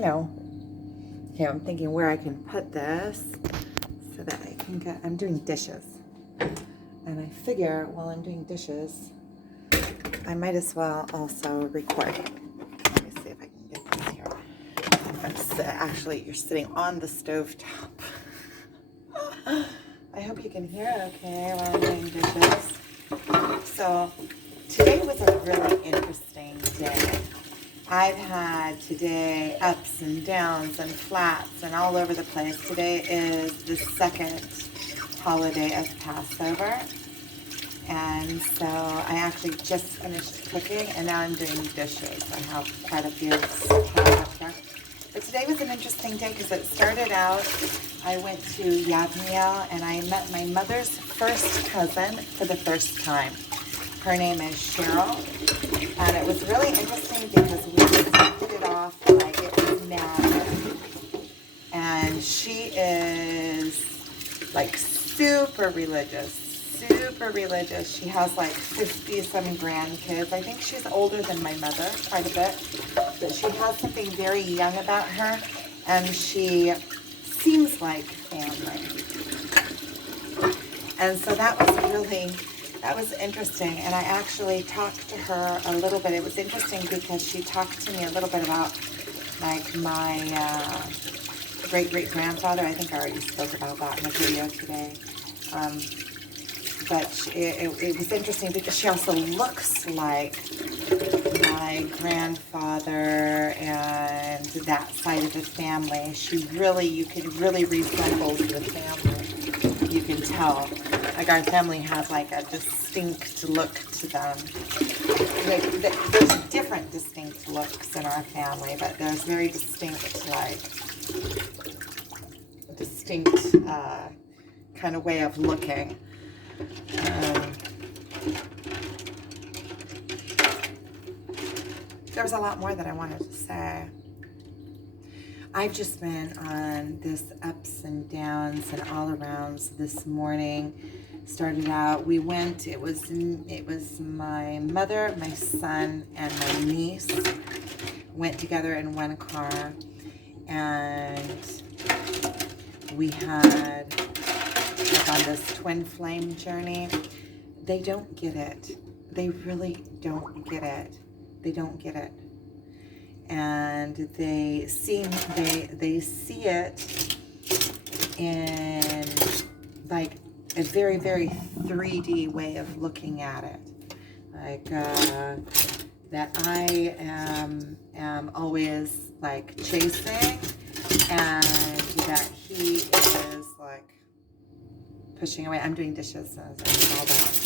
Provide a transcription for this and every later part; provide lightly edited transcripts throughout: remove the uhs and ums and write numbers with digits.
know, okay, I'm thinking where I can put this so that I can get, I'm doing dishes. And I figure while I'm doing dishes, I might as well also record. Let me see if I can get this here. Actually, you're sitting on the stove top. I hope you can hear it okay while I'm doing dishes. So today was a really interesting day. I've had today ups and downs and flats and all over the place. Today is the second holiday of Passover. And so I actually just finished cooking and now I'm doing dishes. I have quite a few up there. But today was an interesting day because it started out, I went to Yahoo and I met my mother's first cousin for the first time. Her name is Cheryl. And it was really interesting because we hit it off like it was magic. And she is like super religious. She has like 50-some grandkids. I think she's older than my mother quite a bit. But she has something very young about her. And she seems like family. And so that was interesting. And I actually talked to her a little bit. It was interesting because she talked to me a little bit about like my great-great-grandfather. I think I already spoke about that in the video today. But it was interesting because she also looks like my grandfather and that side of the family. You could really resemble the family. You can tell. Like our family has like a distinct look to them. There's different distinct looks in our family, but there's very distinct kind of way of looking. There was a lot more that I wanted to say. I've just been on this ups and downs and all arounds this morning. Started out, it was my mother, my son, and my niece went together in one car, and we had on this twin flame journey. They don't get it. They really don't get it. They don't get it. And they see it in like a very, very 3D way of looking at it. Like that I am always like chasing, and that he is like pushing away. I'm doing dishes and all that.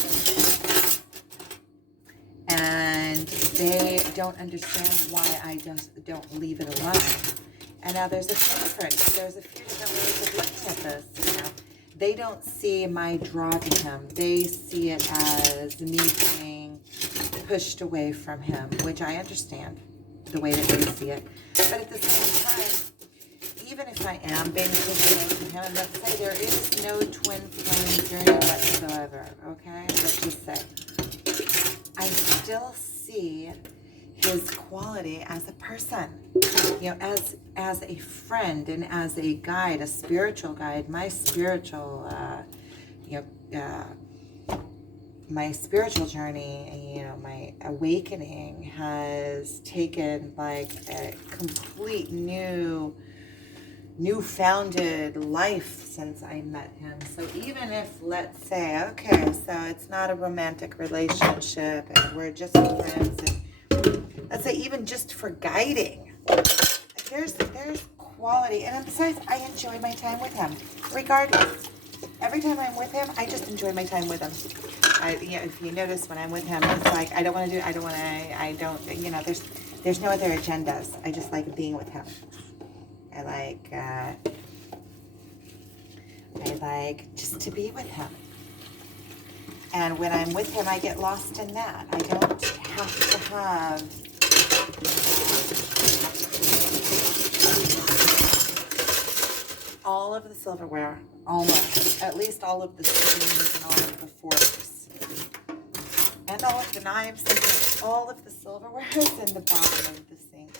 And they don't understand why I just don't leave it alone. And now there's a few different ways of looking at this. You know, they don't see my draw to him. They see it as me being pushed away from him, which I understand the way that they see it. But at the same time, even if I am being pushed away from him, and let's say there is no twin flame journey whatsoever, okay? Let's just say. I still see his quality as a person, you know, as a friend and as a guide, a spiritual guide. My spiritual, my spiritual journey, you know, my awakening has taken like a complete newfounded life since I met him. So even if, let's say, okay, so it's not a romantic relationship and we're just friends, and let's say even just for guiding, there's quality. And besides, I enjoy my time with him, regardless. Every time I'm with him, I just enjoy my time with him. If you notice when I'm with him, it's like there's no other agendas. I just like being with him. I like just to be with him. And when I'm with him, I get lost in that. I don't have to have all of the silverware, almost, at least all of the spoons and all of the forks, and all of the knives, and all of the silverware is in the bottom of the sink.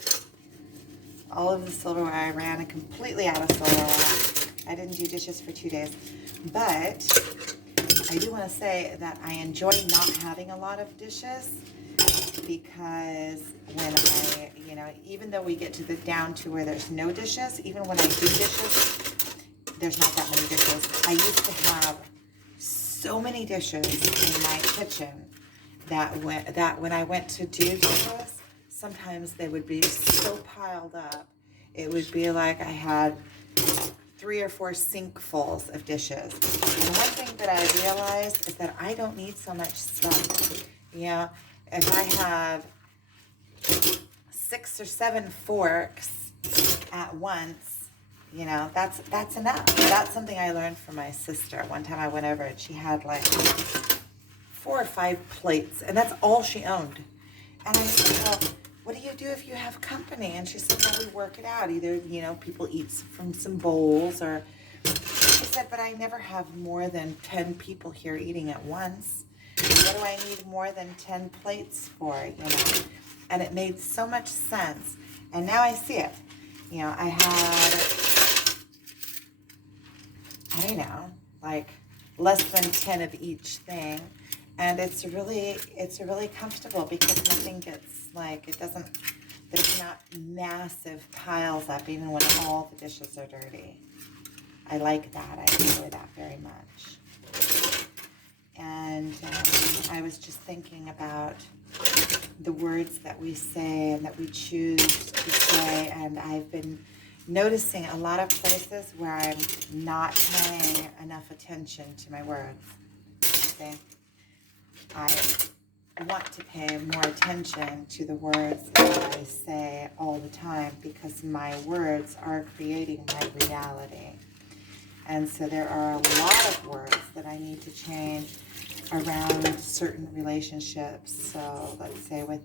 all of the silverware. I ran completely out of silverware. I didn't do dishes for 2 days. But I do want to say that I enjoy not having a lot of dishes, because when even though we get to the down to where there's no dishes, even when I do dishes, there's not that many dishes. I used to have so many dishes in my kitchen that when I went to do dishes, sometimes they would be so piled up. It would be like I had 3 or 4 sinkfuls of dishes. And one thing that I realized is that I don't need so much stuff. If I have 6 or 7 forks at once, that's enough. That's something I learned from my sister. One time I went over and she had like 4 or 5 plates, and that's all she owned. And I said, well, what do you do if you have company? And she said, well, we work it out. Either, people eat from some bowls, or she said, but I never have more than 10 people here eating at once. What do I need more than 10 plates for, And it made so much sense. And now I see it. I had, I don't know, like less than 10 of each thing. And it's really comfortable, because nothing gets there's not massive piles up, even when all the dishes are dirty. I like that. I enjoy that very much. And I was just thinking about the words that we say and that we choose to say, and I've been noticing a lot of places where I'm not paying enough attention to my words. Okay? I want to pay more attention to the words that I say all the time, because my words are creating my reality. And so there are a lot of words that I need to change around certain relationships. So let's say with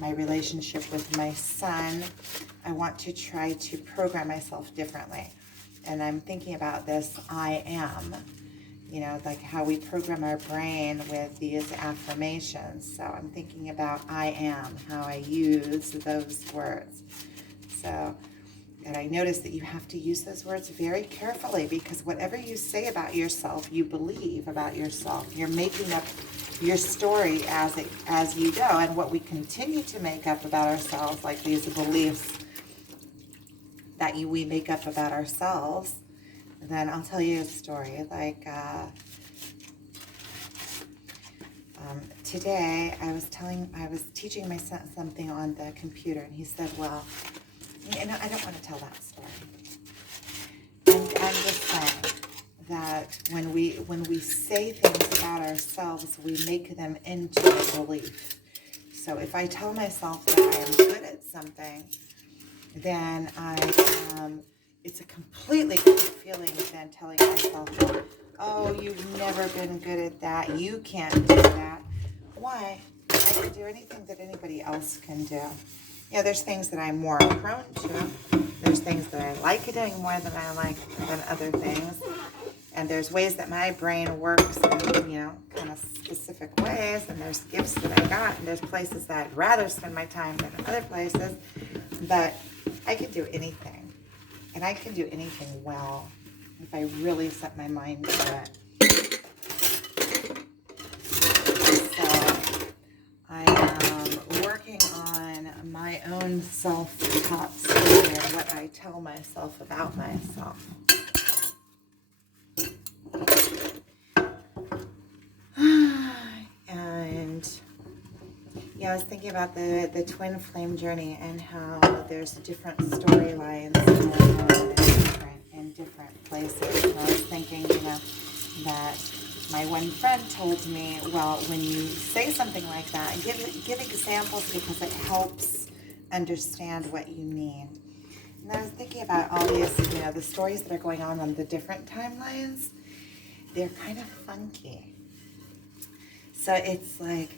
my relationship with my son, I want to try to program myself differently. And I'm thinking about this I am, like how we program our brain with these affirmations. So I'm thinking about I am, how I use those words. And I notice that you have to use those words very carefully, because whatever you say about yourself, you believe about yourself. You're making up your story as you go. And what we continue to make up about ourselves, like these beliefs that we make up about ourselves, then I'll tell you a story. Like today, I was teaching my son something on the computer, and he said, well, I don't want to tell that story. And I'm just saying that when we say things about ourselves, we make them into a belief. So if I tell myself that I am good at something, then it's a completely different feeling than telling myself, oh, you've never been good at that. You can't do that. Why? I can do anything that anybody else can do. There's things that I'm more prone to. There's things that I like doing more than other things. And there's ways that my brain works in, kind of specific ways. And there's gifts that I got. And there's places that I'd rather spend my time than other places. But I can do anything. And I can do anything well if I really set my mind to it. I am working on my own self-talk story, and what I tell myself about myself. And I was thinking about the twin flame journey, and how there's different storylines going on in different places. And I was thinking, that my one friend told me, well, when you say something like that, give examples, because it helps understand what you mean. And I was thinking about all these, the stories that are going on the different timelines. They're kind of funky. So it's like,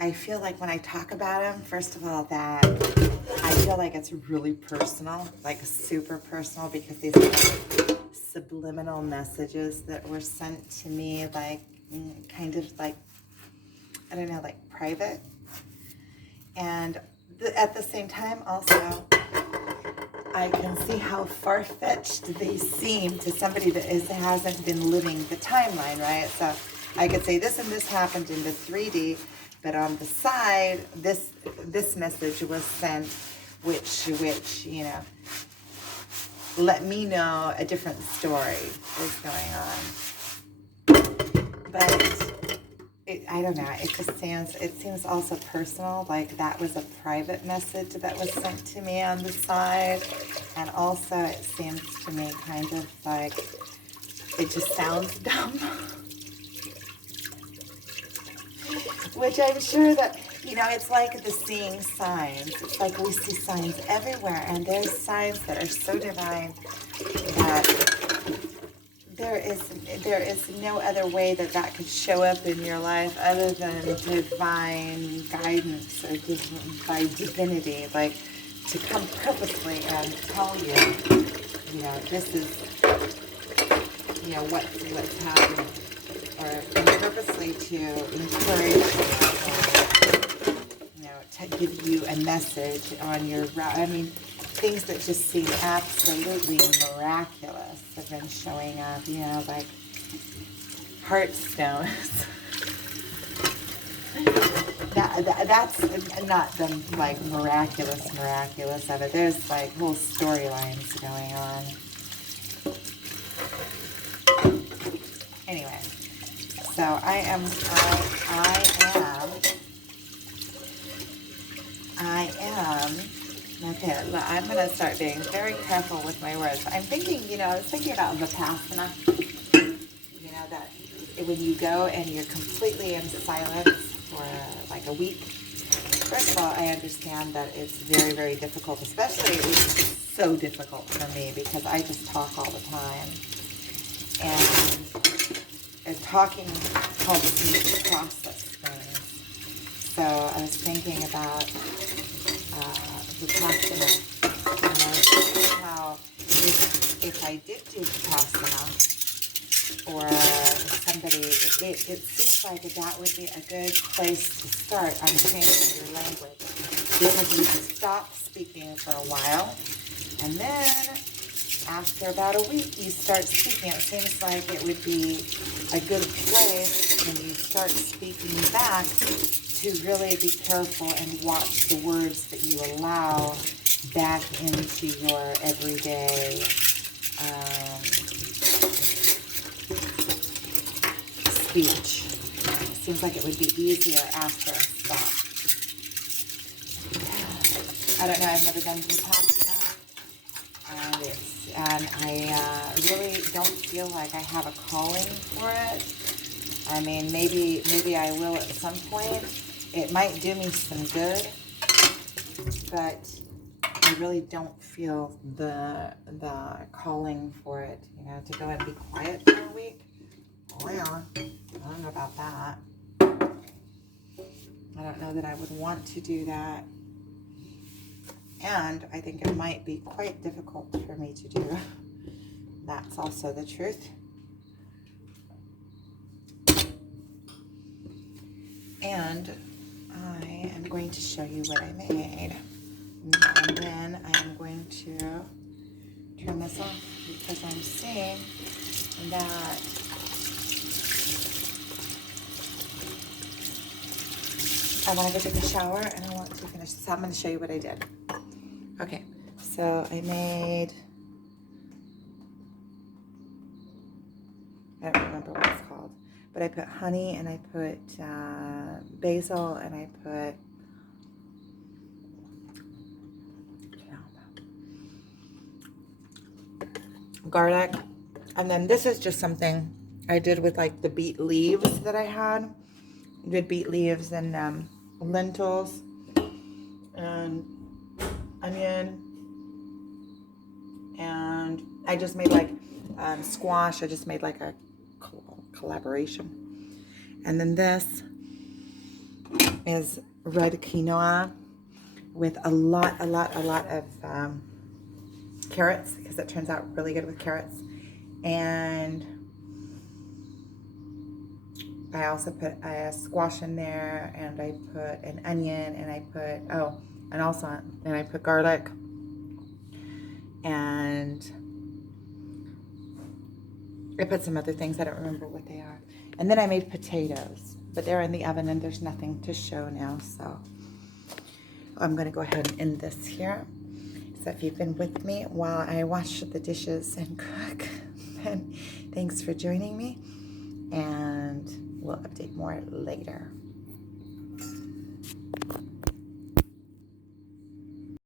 I feel like when I talk about them, first of all, that I feel like it's really personal, like super personal, because these are like subliminal messages that were sent to me, like kind of like, I don't know, like private. And at the same time, also, I can see how far-fetched they seem to somebody that hasn't been living the timeline, right? So I could say this and this happened in the 3D, but on the side, this message was sent, which let me know a different story is going on. But I don't know. It seems also personal. Like that was a private message that was sent to me on the side. And also it seems to me kind of like it just sounds dumb. Which I'm sure that, it's like the seeing signs. It's like we see signs everywhere. And there's signs that are so divine that there is no other way that could show up in your life other than divine guidance or by divinity, like to come purposely and tell you, this is, what's happening, or purposely to encourage you, to give you a message on your route. I mean, things that just seem absolutely miraculous have been showing up, like heartstones. That's not the like miraculous of it. There's like whole storylines going on. Anyway, so I am. Okay, I'm going to start being very careful with my words. I'm thinking, I was thinking about Vipassana, that when you go and you're completely in silence for like a week. First of all, I understand that it's very, very difficult, especially it's so difficult for me because I just talk all the time. And talking helps me to process things. So I was thinking about Vipassana, and I was thinking how if I did do Vipassana, or somebody, it seems like that would be a good place to start on changing your language, because you stop speaking for a while, and then after about a week you start speaking. It seems like it would be a good place when you start speaking back to really be careful and watch the words that you allow back into your everyday speech. It seems like it would be easier after a stop. I don't know, I've never done Vipassana, and I really don't feel like I have a calling for it. I mean, maybe I will at some point. It might do me some good, but I really don't feel the calling for it, to go and be quiet for a week. Well, I don't know about that. I don't know that I would want to do that. And I think it might be quite difficult for me to do. That's also the truth. And I am going to show you what I made. And then I am going to turn this off because I'm seeing that I want to go take a shower and I want to finish this. I'm going to show you what I did. Okay, so I made, I don't remember what it's called, but I put honey and I put basil and I put garlic. And then this is just something I did with like the beet leaves that I had. Good beet leaves and lentils and onion, and I just made like squash. I just made like a collaboration. And then this is red quinoa with a lot of carrots, because it turns out really good with carrots. And I also put a squash in there, and I put an onion, and I put, and I put garlic. And I put some other things. I don't remember what they are. And then I made potatoes, but they're in the oven and there's nothing to show now. So I'm going to go ahead and end this here. So if you've been with me while I wash the dishes and cook, then thanks for joining me. And we'll update more later.